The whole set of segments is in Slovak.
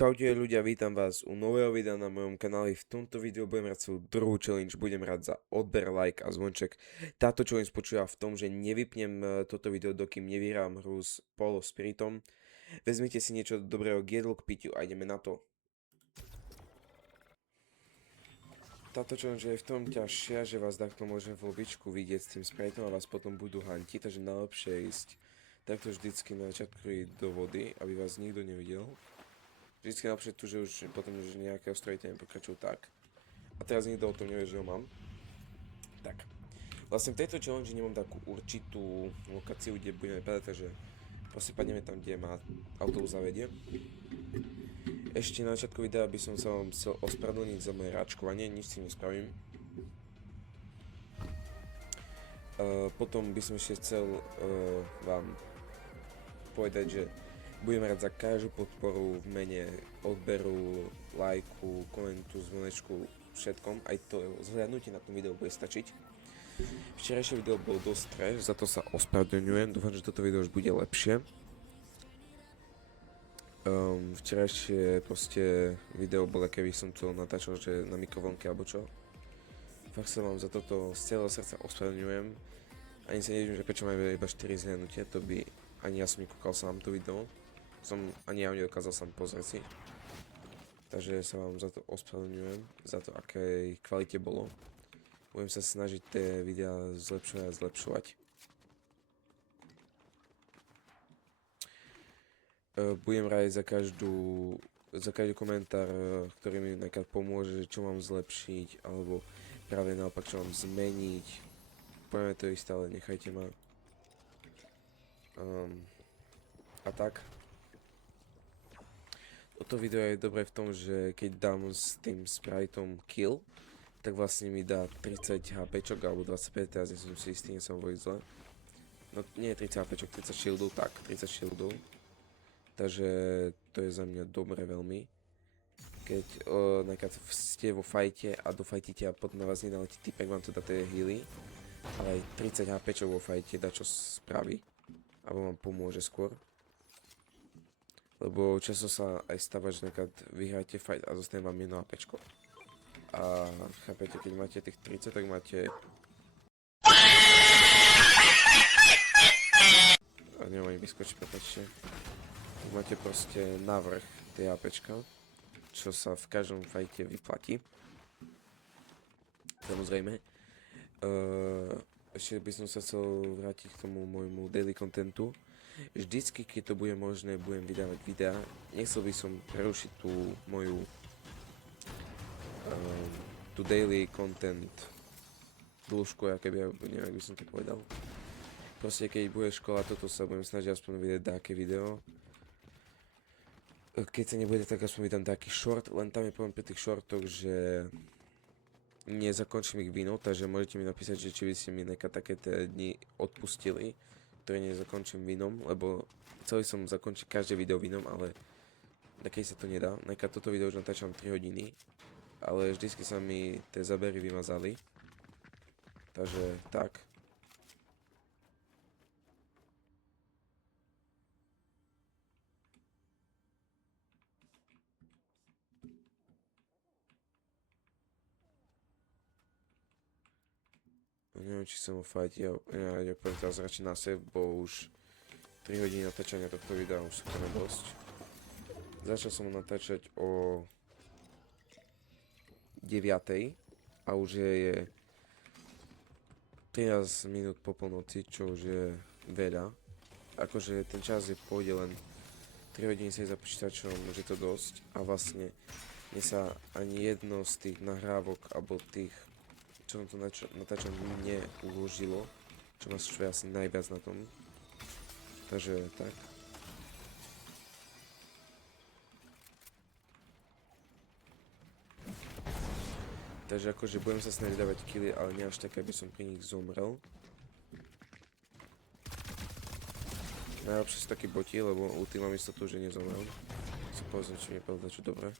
Čaute ľudia, vítam vás u nového videa na mojom kanáli. V tomto videu budem hrať svoju druhú challenge, budem hrať za odber, like a zvonček. Táto challenge spočíva v tom, že nevypnem toto video, dokým nevyhrám hru s Polo Spiritom. Vezmite si niečo dobrého k jedlu, k pitiu a ideme na to. Táto challenge je v tom ťažšia, že vás takto môžem v običku vidieť s tým spritom a vás potom budú hantiť, takže najlepšie je ísť takto vždycky na začiatku do vody, aby vás nikto nevidel. Vždycky napríklad tu, že už potom že nejakého strojiteľa nepokračujú tak. A teraz nikto o tom nevie, že ho mám. Tak. Vlastne v tejto challenge nemám takú určitú lokáciu, kde budeme padať, takže proste padneme tam, kde ma autobus zavedie. Ešte na začiatku videa by som sa vám chcel ospravedlniť za moje ráčkovanie, nič si nespravím. Potom by som ešte chcel vám povedať, že budeme rád za každú podporu v mene odberu, lajku, komentu, zvonečku, všetkom. Aj to zhľadnutie na tom videu bude stačiť. Včerajšie video bolo dosť trash, za to sa ospravedlňujem. Dúfam, že toto video už bude lepšie. Včerajšie proste video bolo, keby som to natáčal, že na mikrovlnke alebo čo. Fakt sa vám za toto z celého srdca ospravedlňujem. Ani sa neviem, že prečo máme iba 4 zhľadnutie, to by ani ja som nekúkal sám to video. Ani ja nedokázal sám pozrieť si. Takže sa vám za to ospravedlňujem, za to, akej kvalite bolo. Budem sa snažiť tie videá zlepšovať a zlepšovať. Budem rád za každý komentár, ktorý mi napríklad pomôže, čo mám zlepšiť, alebo práve naopak, čo mám zmeniť. Poďme to isté, ale nechajte ma. A tak. Toto video je dobré v tom, že keď dám s tým spritom kill, tak vlastne mi dá 30 HPčok alebo 25, teraz nie som si istý, nie som vojsť zle. No nie 30 HPčok, 30 shieldov, tak, 30 shieldov. Takže to je za mňa dobre veľmi. Keď napríklad ste vo fajte a dofajtíte a potom na vás nenaletí typek, vám to dá tie healy. Ale aj 30 HPčok vo fajte dá čo spraví. Alebo vám pomôže skôr. Lebo často sa aj stáva, že napríklad vyhráte fight a zostane vám 1 HPčko. A chápete, keď máte tých 30, tak máte... A neviem ani vyskočiť, prepáčte. Máte proste navrch tej HPčka, čo sa v každom fajte vyplatí. Samozrejme. Ešte by som sa chcel vrátiť k tomu môjmu daily contentu. Vždycky, keď to bude možné, budem vydávať videá. Nechcel by som prerušiť tú moju tú daily content dĺžku, neviem, ak by som to povedal. Proste, keď bude škola, toto sa budem snažiť aspoň vidieť také video. Keď sa nebude, tak aspoň vydám taký short, len tam je poviem pri tých shortoch, že nezakončím ich vinou, takže môžete mi napísať, že či by ste mi také tie dni odpustili, ktoré nezakončím vinom, lebo chcel som zakončiť každé video vinom, ale takej sa to nedá. Napríklad toto video už natáčam 3 hodiny, ale vždycky sa mi tie zábery vymazali. Takže tak. Neviem, či som ho fajti, ja poviem teraz radšej na save, bo už 3 hodiny natáčania tohto videa už sú to dosť. Začal som ho natáčať o 9:00 a už je 13 minút po polnoci, čo už je veľa. Akože ten čas je pôjde len 3 hodiny sa za počítačom, už je to dosť a vlastne mne sa ani jedno z tých nahrávok alebo tých čo som to natáčam neuložilo, čo ma štve asi najviac na tom. Takže tak. Takže akože budem sa snažiť dávať killy, ale nie až také, aby som pri nich zomrel. Najlepšie sú takí boti, lebo ulti mám istotu, že nezomrel. Si pozriem, či mi povedať, čo dobré.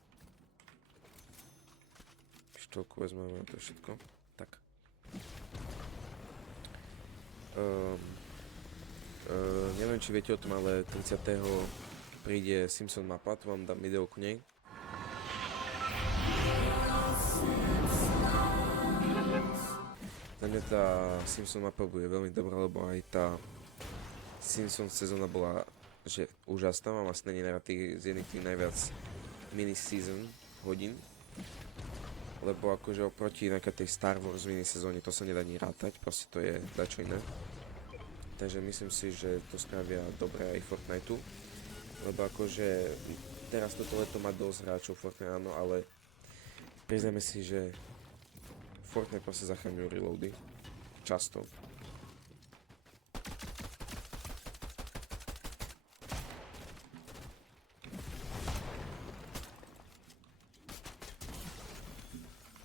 Pištolku vezmeme na to všetko. Tak. Neviem, či viete o tom, ale 30. príde Simpson mapa, tu vám dám video k nej. Za mňa tá Simpson mapa bude veľmi dobrá, lebo aj tá Simpson sezóna bola že úžasná, mám asi na tých z jedných tých najviac mini-season hodín. Lebo akože oproti nejakej tej Star Wars mini-sezóne to sa nedá ani rátať, proste to je dačo iné. Takže myslím si, že to spravia dobre aj Fortniteu. Lebo akože teraz toto leto má dosť hráčov Fortnite, áno, ale priznajme si, že Fortnite proste zachraňujú reloady. Často.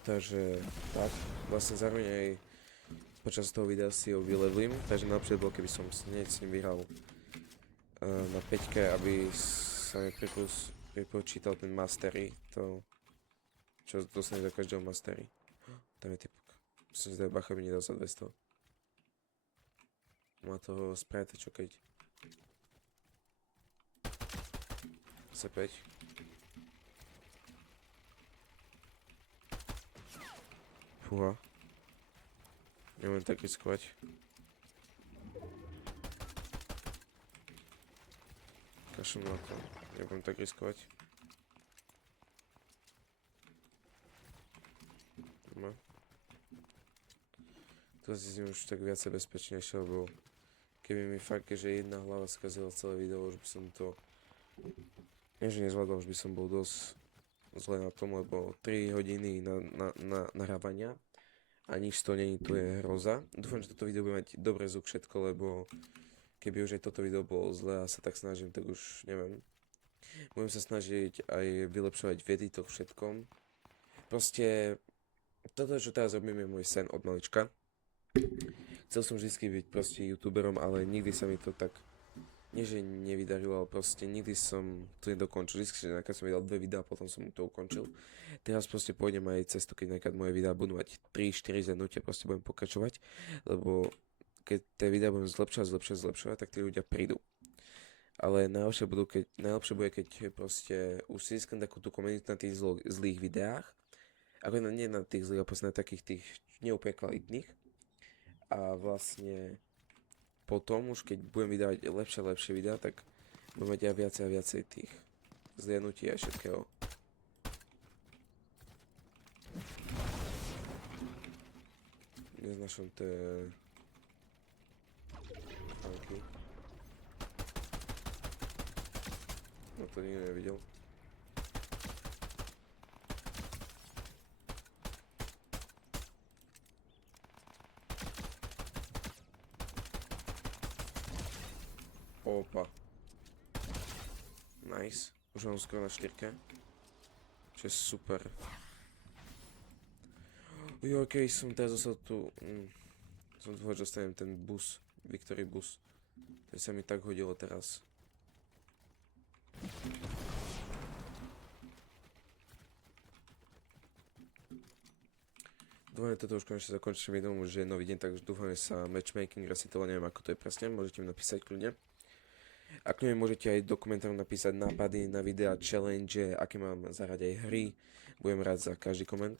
Takže tak, vlastne zároveň aj počas toho videa si ho vylevelím, takže najlepšie bolo, keby som hneď s ním vyhral na 5, aby sa mi pripočítal ten mastery, to čo dostane za každého mastery. Tam je typok. Myslím, že bacha by nedal za 200. Má toho sprite, čo keď chce 5. Fúha. Nebudem tak riskovať. Kašlem na to. Nebudem tak riskovať. No. To si s ním už tak viacej bezpečnejšie, lebo keby mi fakt, že jedna hlava skazila celé video, už by som to... Nie, že nezvládol, už by som bol dosť zle na tom, lebo 3 hodiny na nahrávania a nič to není, tu je hroza. Dúfam, že toto video bude mať dobrý zvuk všetko, lebo keby už aj toto video bolo zle a sa tak snažím, tak už neviem. Budem sa snažiť aj vylepšovať v editoch všetkom. Proste toto, čo teraz robím, je môj sen od malička. Chcel som vždy byť proste youtuberom, ale nikdy sa mi to tak nie že nevydarilo, ale proste nikdy som to nedokončil. Vždy, že som vydal 2 videá a potom som to ukončil. Teraz proste pôjdem aj cestu, keď napríklad moje videá budú mať 3-4 zhrnutia, proste budem pokračovať, lebo keď tie videá budem zlepšovať, tak tí ľudia prídu. Ale najlepšie bude, keď proste už si získam takú tú komunitu na tých zlých videách, ako nie na tých zlých, ale proste na takých tých neúplne kvalitných. A vlastne potom už keď budem vydávať lepšie videá, tak budem mať aj viacej a viacej tých zliadnutí a všetkého. Neznašam tie tanky. No to nikto nevidel. Opa. Nice. Už mám skoro na 4. Čo je super. Jo, okej, som teraz zostal tu. Som dúfal, že dostanem ten bus. Victory bus. To sa mi tak hodilo teraz. Dúfam, že toto už konečne zakončím videom, už je nový deň, takže dúfam, že sa matchmaking resetol, neviem ako to je presne, môžete mi napísať kľudne. Ak mi môžete aj do komentárov napísať nápady na videa, challenge, aké mám zahrať aj hry. Budem rád za každý koment.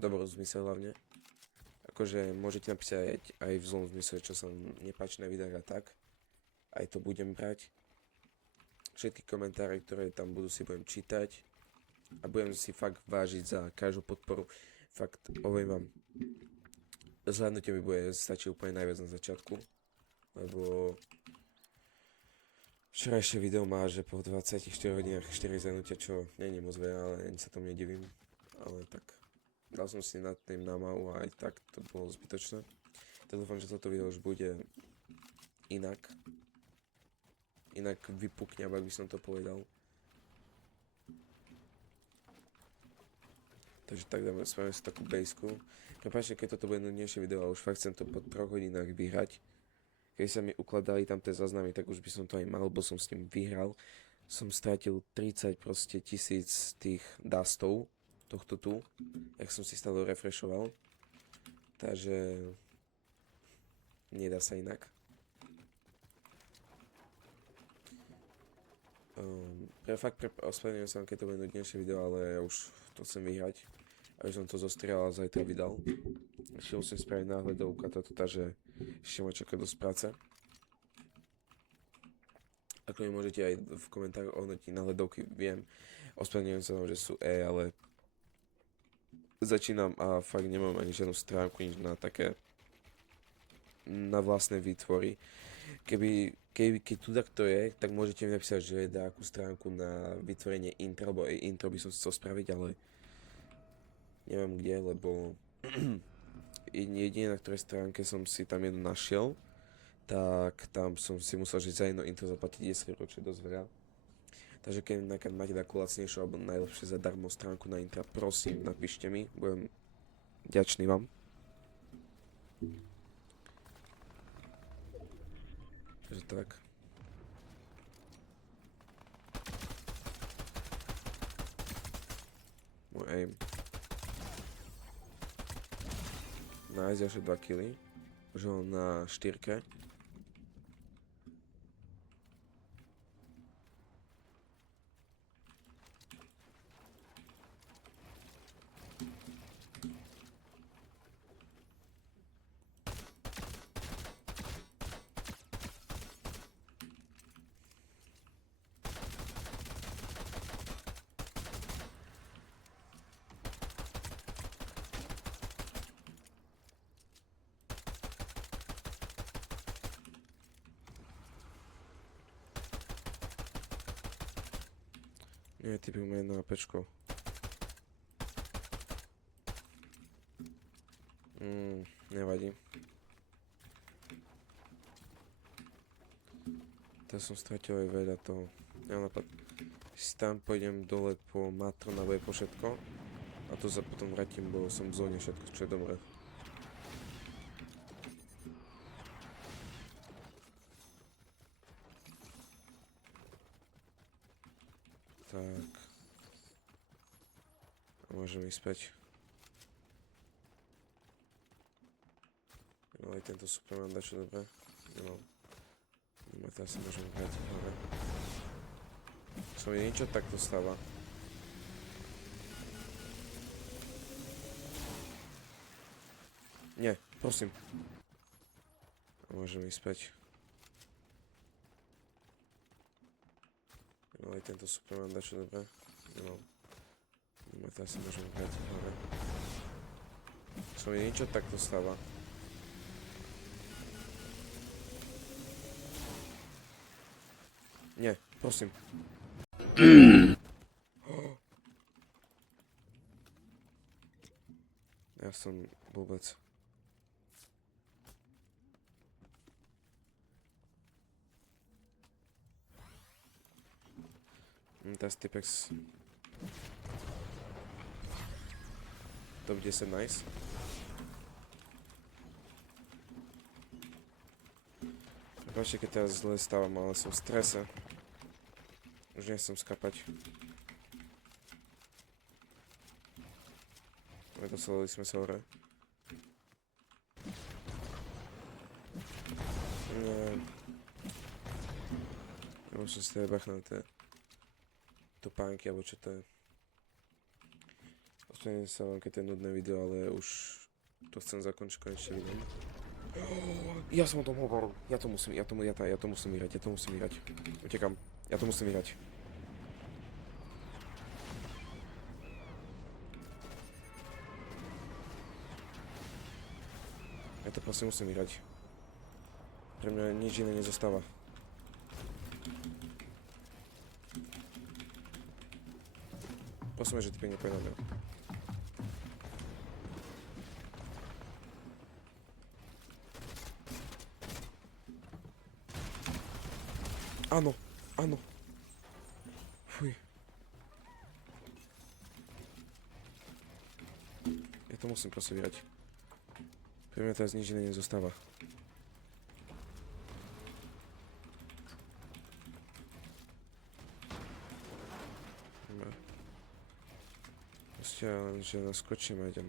Dobrý zmysel hlavne. Akože môžete napísať aj v zlom zmysle, čo sa nepáči na videách a tak. Aj to budem brať. Všetky komentáre, ktoré tam budú, si budem čítať. A budem si fakt vážiť za každú podporu. Fakt, poviem vám, zvládnutie mi bude stačiť úplne najviac na začiatku. Lebo včerajšie video má, že po 24 hodinách 4 zhrnutia, čo nie je moc veľa, ale ani sa tomu nedivím. Ale tak, dal som si nad tým námahu a aj tak to bolo zbytočné. Tak dúfam, že toto video už bude inak. Inak vypukne, ak by som to povedal. Takže tak spravím si takú basku. Prepáčte, keď toto bude nudnejšie video a už fakt chcem to po 3 hodinách vyhrať. Keď sa mi ukladali tam tie záznamy, tak už by som to aj mal, bo som s ním vyhral. Som strátil 30 proste tisíc tých dustov tohto tu, jak som si stále refreshoval. Takže nedá sa inak. Ospravedlňujem sa, keď to bude nudnejšie video, ale ja už to chcem vyhrať. Aby som to zostriel a zajtra vydal. Ešte musím spraviť náhľadovku a toto, že ešte ma čaká dosť práce. Ako mi môžete aj v komentároch ohodnotiť náhľadovky, viem. Ospravedlňujem sa, že sú ale začínam a fakt nemám ani žiadnu stránku, nič na také na vlastné výtvory. Keď tu takto je, tak môžete mi napísať, že dá akú stránku na vytvorenie intro, lebo intro by som chcel spraviť, ale neviem kde, lebo jedine na ktorej stránke som si tam jednu našiel, tak tam som si musel, že za jedno intro zaplatiť 10 €, čo je dosť veľa. Takže keď napríklad máte takú lacnejšiu alebo najlepšie zadarmo stránku na intra, prosím, napíšte mi, budem vďačný vám. Takže tak. Môj aim. Nice, ďalšie 2 killy. Už ho na 4. Nie, typy má jedno APčko. Nevadí. Teraz som stratil aj veľa toho. Ja napríklad si tam pôjdem dole po matro na po všetko. A to sa potom vrátim, bo som v zóne všetko, čo je dobré. Tak. A môžem ísť späť. No aj tento Superman dá čo dobré. Nemám. A teraz sa môžem vrátiť hore. Som mi niečo takto stáva. Nie, prosím. A môžem ísť späť. No aj tento Superman dá čo dobré. Nemám. A teraz sa môžem vrátiť hore. Som mi niečo takto stáva. Nie, prosím. Ja som vôbec. Teraz typex. Top 10, nice. Prepáčte, keď teraz zle stávam, ale som v strese. Už nechcem skapať. Dosolili sme sa hore. Nie. Musím si teda bachnúť tie topánky, alebo čo to je. Ospravedlňujem sa vám, keď to je nudné video, ale už to chcem zakončiť konečne videom. Ja som o tom hovoril. Ja to musím vyhrať. Utekam. Ja to musím vyhrať. Ja to prosím musím vyhrať. Pre mňa nič iné nezostáva. Prosím, že ty pekne poď na mňa. Áno, áno. Fuj. Ja to musím prosím vyhrať. Pre mňa teraz nič iné nezostáva. Proste len, že naskočím a idem.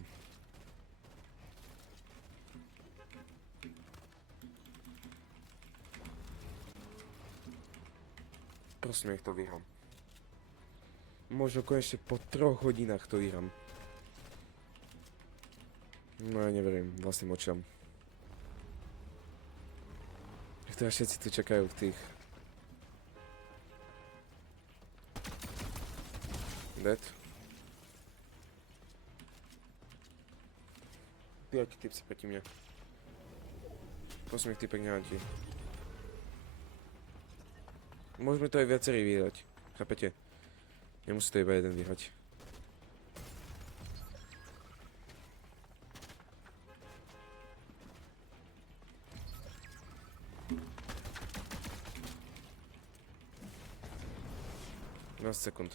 Prosím, nech to vyhrám. Možno konečne po 3 hodinách to vyhrám. No ja neverím vlastným očam. Jak teraz všetci tu čakajú v tých... Dead. Ty, aký typ si proti mne. Prosím, nech typek nehantí. Môžeme to aj viacerí vyhrať. Chápete? Nemusí to iba jeden vyhrať. Na sekund.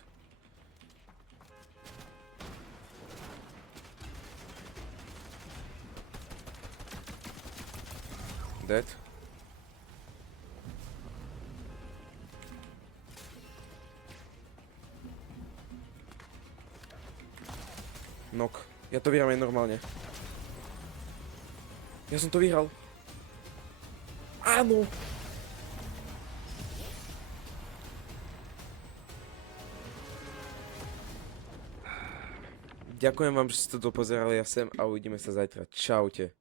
Dead. Knock. Ja to vyhrám aj normálne. Ja som to vyhral. Áno! Ďakujem vám, že ste to dopozerali a sem a uvidíme sa zajtra. Čaute.